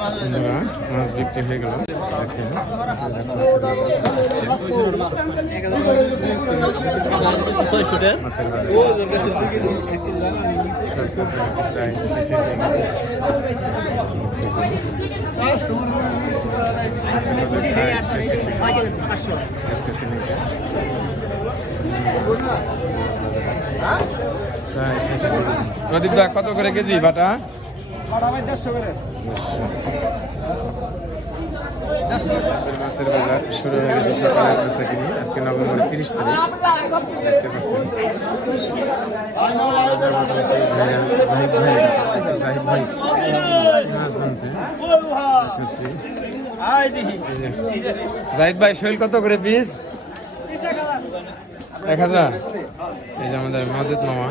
মাছ বিক্রি হয়ে গেল। প্রদীপ দা কত করে কেজি বাটা মাছের বাজার শুরু হয়ে গেছে আজকে নভেম্বর তিরিশ তারিখ। জাহিদ ভাই, শৈল কত করে পিস? এক হাজার। এই যে আমাদের মাজেদ মামা।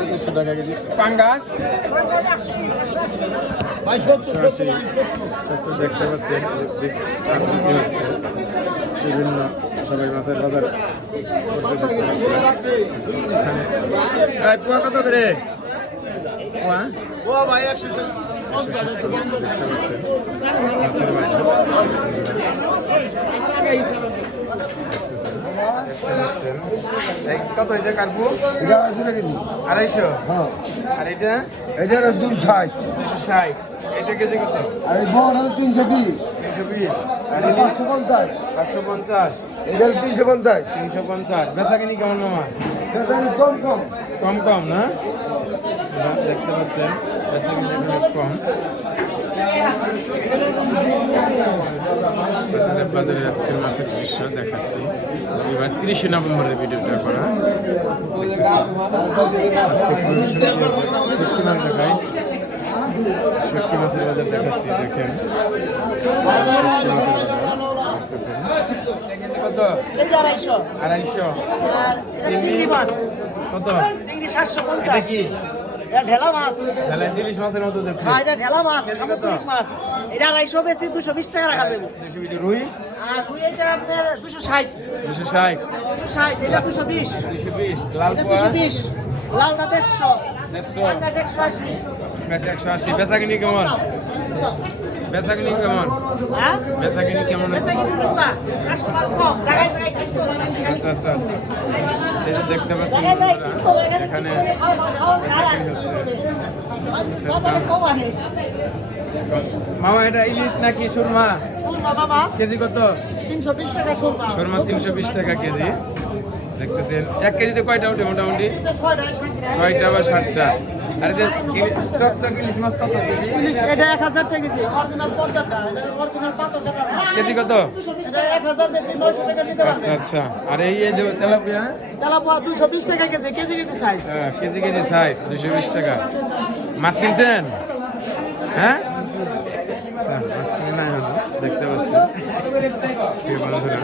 তিনশো টাকা কেজি পাঙ্গাস। দেখতে পাচ্ছেন। বিভিন্ন সবাই মাছের বাজার। পোয়া কত করে? কত এটা কাটবো আড়াইশো? আর এটা? এটা দুই ষাট। দুশো ষাট। এটা কেজি কত? আর এই বড় হলো তিনশো বিশ। তিনশো বিশ। আর এটা পাঁচশো পঞ্চাশ। পাঁচশো পঞ্চাশ। এটা তিনশো পঞ্চাশ। তিনশো পঞ্চাশ। কেমন মামা? কম কম। কম কম না? দেখতে পাচ্ছেন বেচা কিনি অনেক কম। বাজারে আজকের মাছের দৃশ্য দেখাচ্ছি। এবার তিরিশে নভেম্বরের ভিডিওটা করা। আজকে সত্যি মাছের বাজার দেখাচ্ছি দেখেন। আড়াইশো। চিংড়ি। মাছ। কত? চিংড়ি সাতশো এটা পঞ্চাশ এটা ঢেলা মাছ। তাহলে ইলিশ মাছের মতো দেখতে। হ্যাঁ এটা ঢেলা মাছ কেজি কত? সামুদ্রিক মাছ। এটা আড়াইশো বেশি দুশো বিশ টাকা রাখা দুশো বিশ রুই? আর রুই এটা আপনার দুশো ষাট। দুশো ষাট। দুশো ষাট এটা দুশো বিশ। দুশো বিশ লাল দুশো বিশ লালটা দেড়শো। দেড়শো। একশো আশি। পেঁচা একশো আশি। বেচা কিনি কেমন? বেচা কিনি কেমন হ্যাঁ বেচা কিনি কেমন বেচা আচ্ছা আচ্ছা। দেখতে পাচ্ছেন হবে, এখানে বেচা কম আহে মামা এটা ইলিশ নাকি সুরমা? কেজি কত? সুরমা। তিনশো বিশ টাকা কেজি। দেখতেছেন এক কেজিতে কয়টা ওঠে মোটামুটি? ছয়টা বা সাতটা। আর যে চকচক ইলিশ মাছ কত কেজি? ইলিশ এটা এক হাজার টাকা কেজি। অরিজিনাল পঞ্চাশটা এটা অরিজিনাল পাঁচশো কেজি কত? এটা টাকা নিতে আচ্ছা আচ্ছা। আর এই এই যে তেলাপিয়া? তেলাপোয়া দুশো টাকা কেজি কেজি কেজি সাইজ হ্যাঁ, কেজি কেজি সাইজ দুশো বিশ টাকা। মাছ কিনছেন? হ্যাঁ? আচ্ছা, মাছ কিনে দেখতে পাচ্ছেন বন্ধুরা